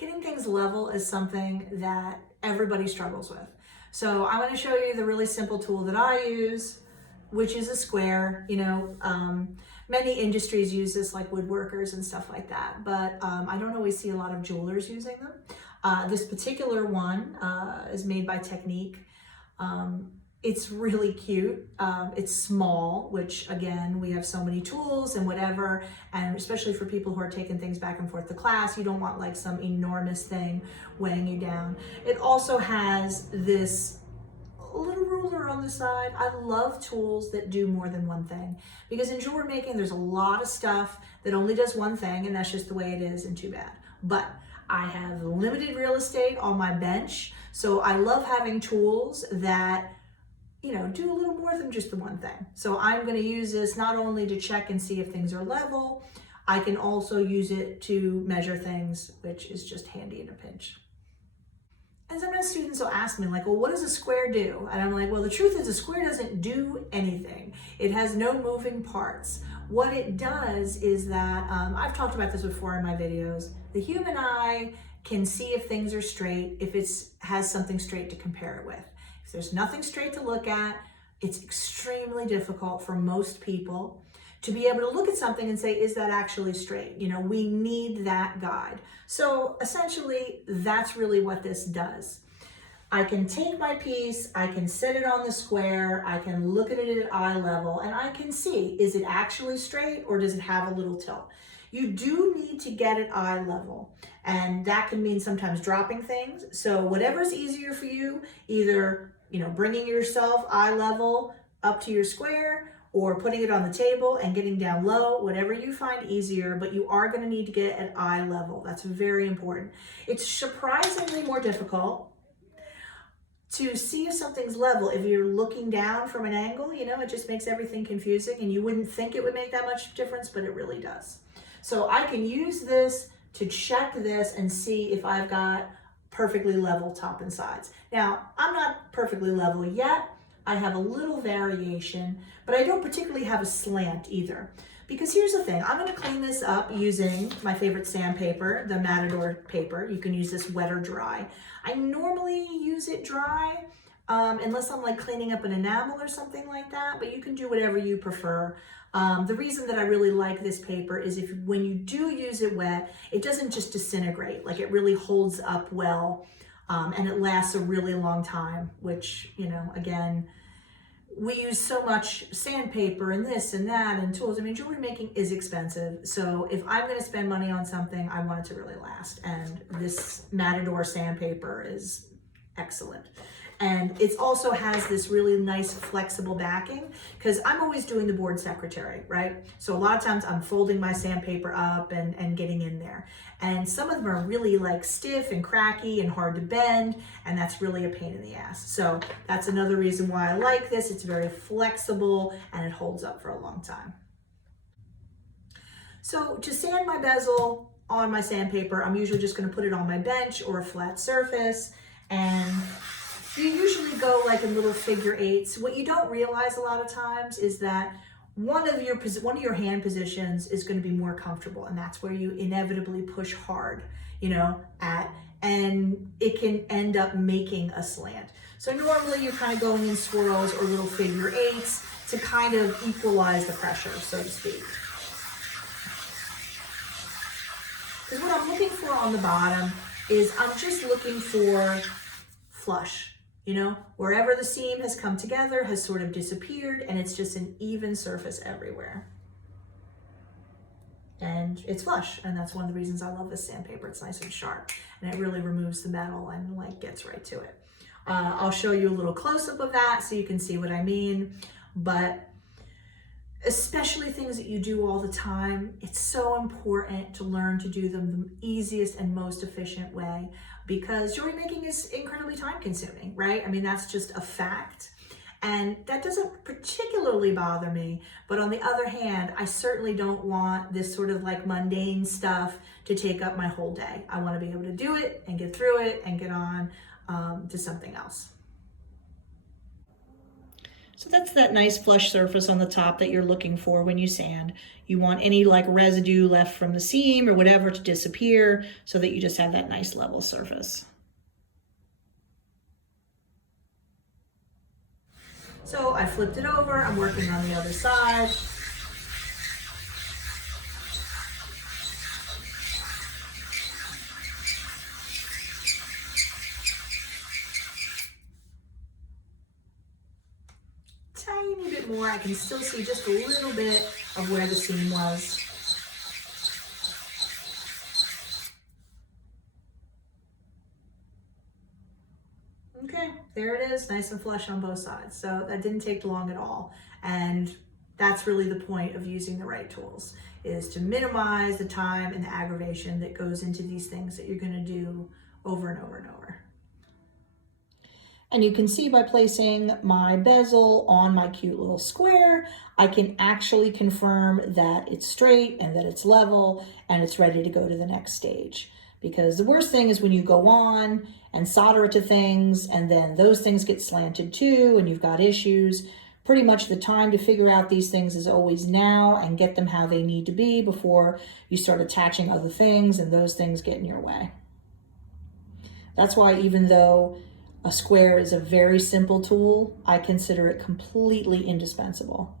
Getting things level is something that everybody struggles with. So I'm going to show you the really simple tool that I use, which is a square. Many industries use this, like woodworkers and stuff like that, but I don't always see a lot of jewelers using them. This particular one is made by Technique. It's really cute. It's small, which again, we have so many tools and whatever, and especially for people who are taking things back and forth to class, you don't want like some enormous thing weighing you down. It also has this little ruler on the side. I love tools that do more than one thing, because in jewelry making, there's a lot of stuff that only does one thing, and that's just the way it is, and too bad. But I have limited real estate on my bench, so I love having tools that do a little more than just the one thing. So I'm going to use this not only to check and see if things are level, I can also use it to measure things, which is just handy in a pinch. And sometimes students will ask me like, well, what does a square do? And I'm like, well, the truth is a square doesn't do anything. It has no moving parts. What it does is that, I've talked about this before in my videos, the human eye can see if things are straight, if it has something straight to compare it with. If there's nothing straight to look at, it's extremely difficult for most people to be able to look at something and say, is that actually straight? We need that guide. So essentially, that's really what this does. I can take my piece, I can set it on the square, I can look at it at eye level, and I can see, is it actually straight or does it have a little tilt? You do need to get it eye level, and that can mean sometimes dropping things. So whatever's easier for you, either bringing yourself eye level up to your square, or putting it on the table and getting down low, whatever you find easier, but you are going to need to get at eye level. That's very important. It's surprisingly more difficult to see if something's level if you're looking down from an angle. It just makes everything confusing, and you wouldn't think it would make that much difference, but it really does. So I can use this to check this and see if I've got perfectly level top and sides. Now, I'm not perfectly level yet. I have a little variation, but I don't particularly have a slant either. Because here's the thing, I'm going to clean this up using my favorite sandpaper, the Matador paper. You can use this wet or dry. I normally use it dry, unless I'm like cleaning up an enamel or something like that, but you can do whatever you prefer. The reason that I really like this paper is when you do use it wet, it doesn't just disintegrate, like it really holds up well, and it lasts a really long time, which, again, we use so much sandpaper and this and that and tools. I mean, jewelry making is expensive. So if I'm going to spend money on something, I want it to really last. And this Matador sandpaper is excellent. And it also has this really nice flexible backing, because I'm always doing the board secretary, right? So a lot of times I'm folding my sandpaper up and getting in there. And some of them are really like stiff and cracky and hard to bend, and that's really a pain in the ass. So that's another reason why I like this. It's very flexible and it holds up for a long time. So to sand my bezel on my sandpaper, I'm usually just going to put it on my bench or a flat surface, and you usually go like in little figure eights. What you don't realize a lot of times is that one of your hand positions is going to be more comfortable, and that's where you inevitably push hard, and it can end up making a slant. So normally you're kind of going in swirls or little figure eights to kind of equalize the pressure, so to speak. Because what I'm looking for on the bottom is I'm just looking for flush. Wherever the seam has come together has sort of disappeared, and it's just an even surface everywhere. And it's flush, and that's one of the reasons I love this sandpaper. It's nice and sharp, and it really removes the metal and gets right to it. I'll show you a little close-up of that so you can see what I mean, but especially things that you do all the time, it's so important to learn to do them the easiest and most efficient way, because jewelry making is incredibly time consuming, right? I mean, that's just a fact. And that doesn't particularly bother me, but on the other hand, I certainly don't want this sort of like mundane stuff to take up my whole day. I want to be able to do it and get through it and get on to something else. So that's that nice flush surface on the top that you're looking for when you sand. You want any like residue left from the seam or whatever to disappear so that you just have that nice level surface. So I flipped it over, I'm working on the other side. Tiny bit more, I can still see just a little bit of where the seam was. Okay, there it is, nice and flush on both sides. So that didn't take long at all. And that's really the point of using the right tools, is to minimize the time and the aggravation that goes into these things that you're gonna do over and over and over. And you can see by placing my bezel on my cute little square, I can actually confirm that it's straight and that it's level and it's ready to go to the next stage. Because the worst thing is when you go on and solder it to things and then those things get slanted too and you've got issues. Pretty much the time to figure out these things is always now and get them how they need to be before you start attaching other things and those things get in your way. That's why even though a square is a very simple tool, I consider it completely indispensable.